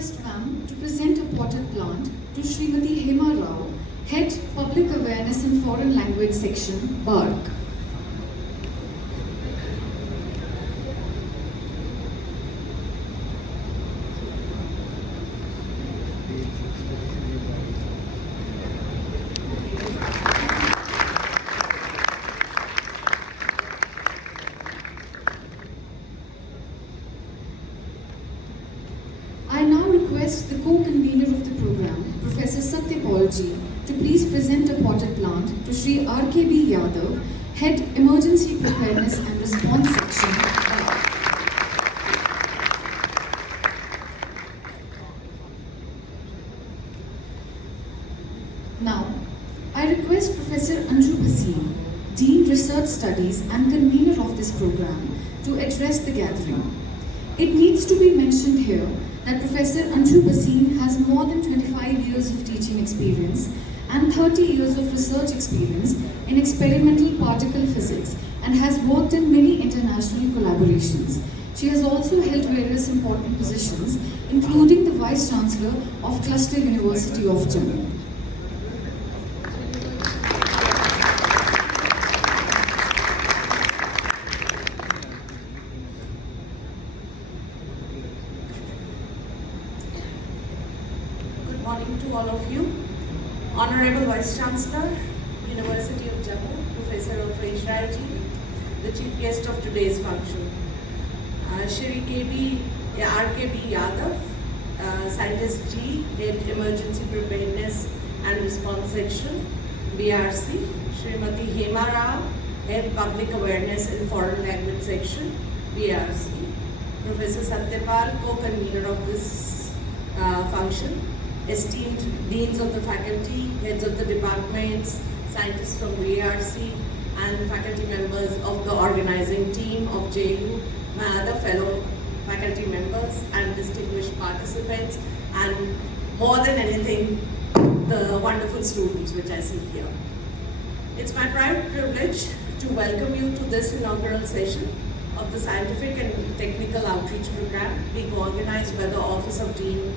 request ma'am to present a potted plant to Srimati Hema Rao, Head Public Awareness in Foreign Language Section, BARC. I now request the co-convener of the program, Professor Satyapalji, to please present a potted plant to Sri R.K.B. Yadav, Head Emergency Preparedness and Response Section. Now, I request Professor Anju Bhasin, Dean Research Studies and convener of this program, to address the gathering. It needs to be mentioned here that Professor Anju Bhasin has more than 25 years of teaching experience and 30 years of research experience in experimental particle physics and has worked in many international collaborations. She has also held various important positions, including the Vice Chancellor of Cluster University of Jammu. Good morning to all of you. Honorable Vice Chancellor, University of Jammu, Professor of Ji, the chief guest of today's function, Shri R.K.B. Yadav, Scientist G, Head Emergency Preparedness and Response Section, BARC, Srimati Hema Rao, Head Public Awareness in Foreign Language Section, BARC, Professor Satyapal, co-convener of this function, esteemed deans of the faculty, heads of the departments, scientists from BARC, and faculty members of the organizing team of JU, my other fellow faculty members and distinguished participants, and more than anything, the wonderful students which I see here. It's my pride privilege to welcome you to this inaugural session of the Scientific and Technical Outreach Program being organized by the Office of Dean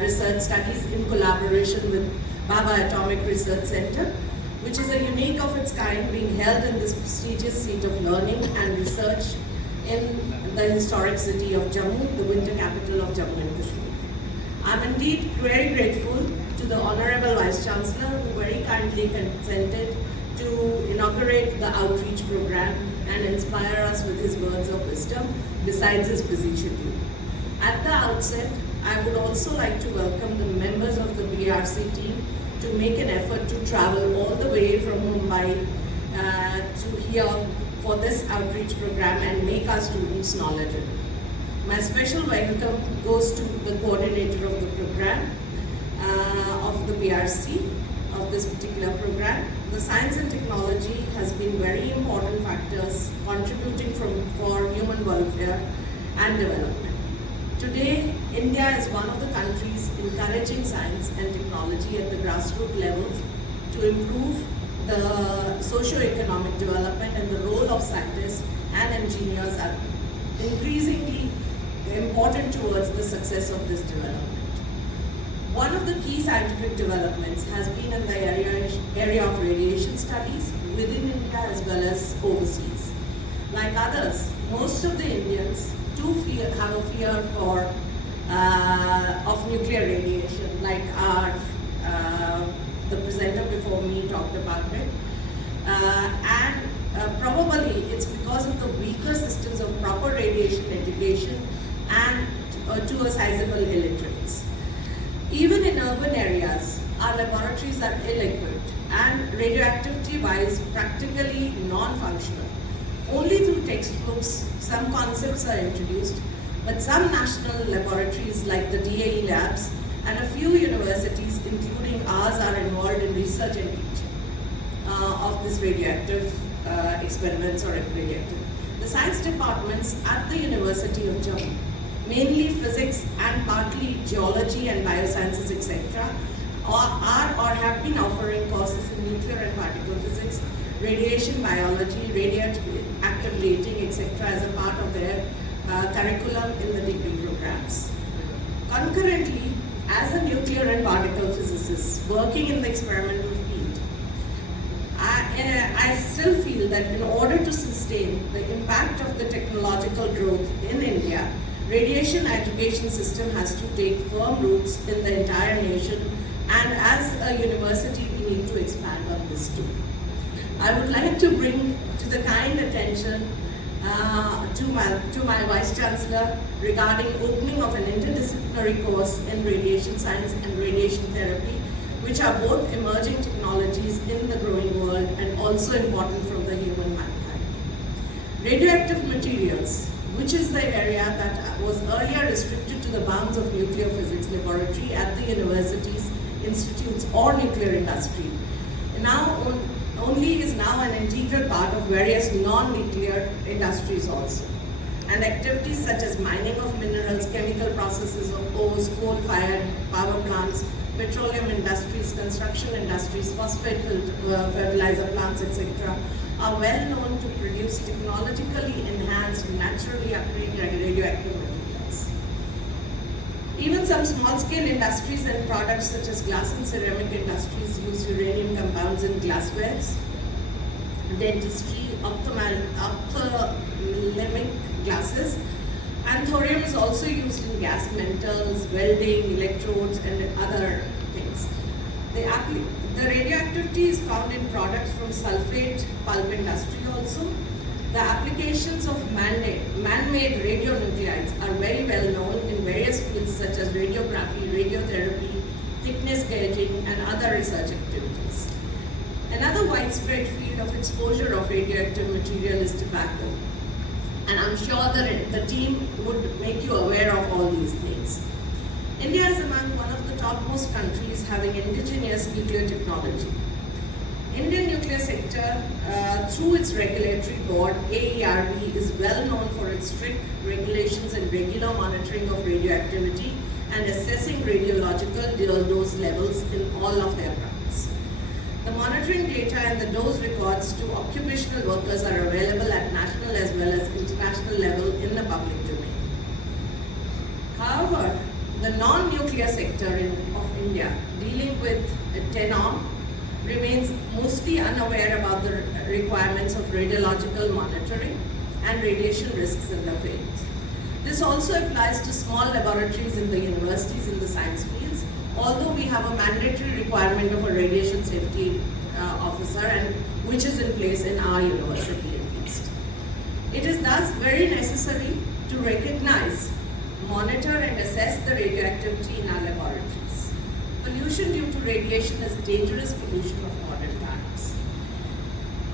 Research Studies in collaboration with Baba Atomic Research Center, which is a unique of its kind, being held in this prestigious seat of learning and research in the historic city of Jammu, the winter capital of Jammu and Kashmir. I'm indeed very grateful to the Honorable Vice Chancellor who very kindly consented to inaugurate the outreach program and inspire us with his words of wisdom besides his busy schedule. At the outset, I would also like to welcome the members of the BARC team to make an effort to travel all the way from Mumbai to here for this outreach program and make our students knowledgeable. My special welcome goes to the coordinator of the program of the BARC of this particular program. The science and technology has been very important factors contributing for human welfare and development. Today, India is one of the countries encouraging science and technology at the grassroots levels to improve the socio-economic development, and the role of scientists and engineers are increasingly important towards the success of this development. One of the key scientific developments has been in the area of radiation studies within India as well as overseas. Like others, most of the Indians do have a fear of nuclear radiation, like the presenter before me talked about it. Probably it's because of the weaker systems of proper radiation education and to a sizable illiterates. Even in urban areas, our laboratories are ill-equipped and radioactivity-wise practically non-functional. Only through textbooks, some concepts are introduced, but some national laboratories like the DAE labs and a few universities, including ours, are involved in research and teaching of this radioactive experiments or radioactive. The science departments at the University of Jammu, mainly physics and partly geology and biosciences, etc., are or have been offering courses in nuclear and particle physics, radiation biology, radioactive dating, etc. as a part of their curriculum in the degree programs. Concurrently, as a nuclear and particle physicist working in the experimental field, I still feel that in order to sustain the impact of the technological growth in India, radiation education system has to take firm roots in the entire nation, and as a university we need to expand on this too. I would like to bring to the kind attention to my Vice Chancellor regarding opening of an interdisciplinary course in radiation science and radiation therapy, which are both emerging technologies in the growing world and also important for the human mankind. Radioactive materials, which is the area that was earlier restricted to the bounds of nuclear physics laboratory at the universities, institutes or nuclear industry, is now an integral part of various non-nuclear industries also. And activities such as mining of minerals, chemical processes of ores, coal-fired power plants, petroleum industries, construction industries, phosphate fertilizer plants, etc. are well known to produce technologically enhanced, naturally occurring radioactive materials. Even some small-scale industries and products such as glass and ceramic industries use uranium compounds in glasswares, dentistry, ophthalmic glasses, and thorium is also used in gas metals, welding, electrodes, and other things. The radioactivity is found in products from sulfate pulp industry also. The applications of man-made radionuclides are very well known in various fields such as radiography, radiotherapy, thickness gauging, and other research activities. Another widespread field of exposure of radioactive material is tobacco. And I'm sure that the team would make you aware of all these things. India is among one of the topmost countries having indigenous nuclear technology. Indian nuclear sector, through its regulatory board, AERB, is well known for its strict regulations and regular monitoring of radioactivity and assessing radiological dose levels in all of their products. The monitoring data and the dose records to occupational workers are available at national as well as international level in the public domain. However, the non-nuclear sector of India dealing with TENOM remains mostly unaware about the requirements of radiological monitoring and radiation risks in the field. This also applies to small laboratories in the universities in the science fields, although we have a mandatory requirement of a radiation safety officer, and which is in place in our university at least. It is thus very necessary to recognize, monitor and assess the radioactivity in our laboratories. Pollution due to radiation is dangerous pollution of modern times.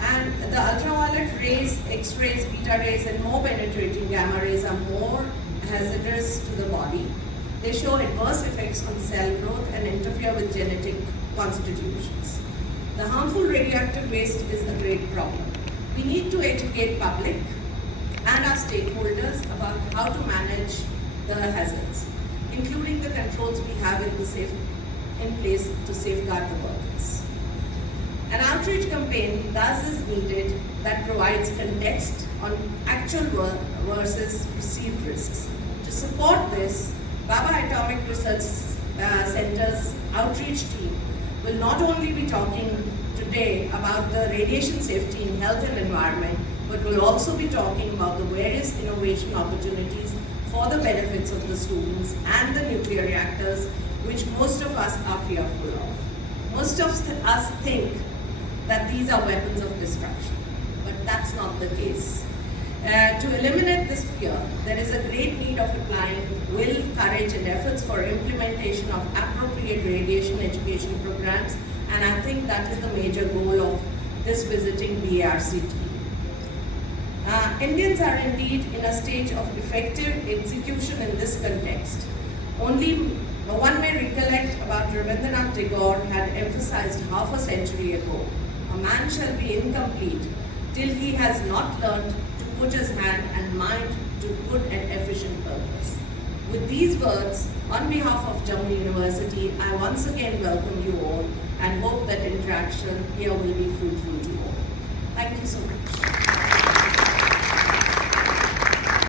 And the ultraviolet rays, X-rays, beta rays, and more penetrating gamma rays are more hazardous to the body. They show adverse effects on cell growth and interfere with genetic constitutions. The harmful radioactive waste is a great problem. We need to educate public and our stakeholders about how to manage the hazards, including the controls we have in place to safeguard the workers. An outreach campaign thus is needed that provides context on actual versus perceived risks. To support this, Baba Atomic Research Center's outreach team will not only be talking today about the radiation safety in health and environment, but will also be talking about the various innovation opportunities for the benefits of the students and the nuclear reactors, which most of us are fearful of. Most of us think that these are weapons of destruction, but that's not the case. To eliminate this fear, there is a great need of applying will, courage, and efforts for implementation of appropriate radiation education programs, and I think that is the major goal of this visiting BARC team. Indians are indeed in a stage of effective execution in this context. Only one may recollect about Rabindranath Tagore had emphasized half a century ago, a man shall be incomplete till he has not learned to put his hand and mind to good and efficient purpose. With these words, on behalf of Jammu University, I once again welcome you all and hope that interaction here will be fruitful to all. Thank you so much.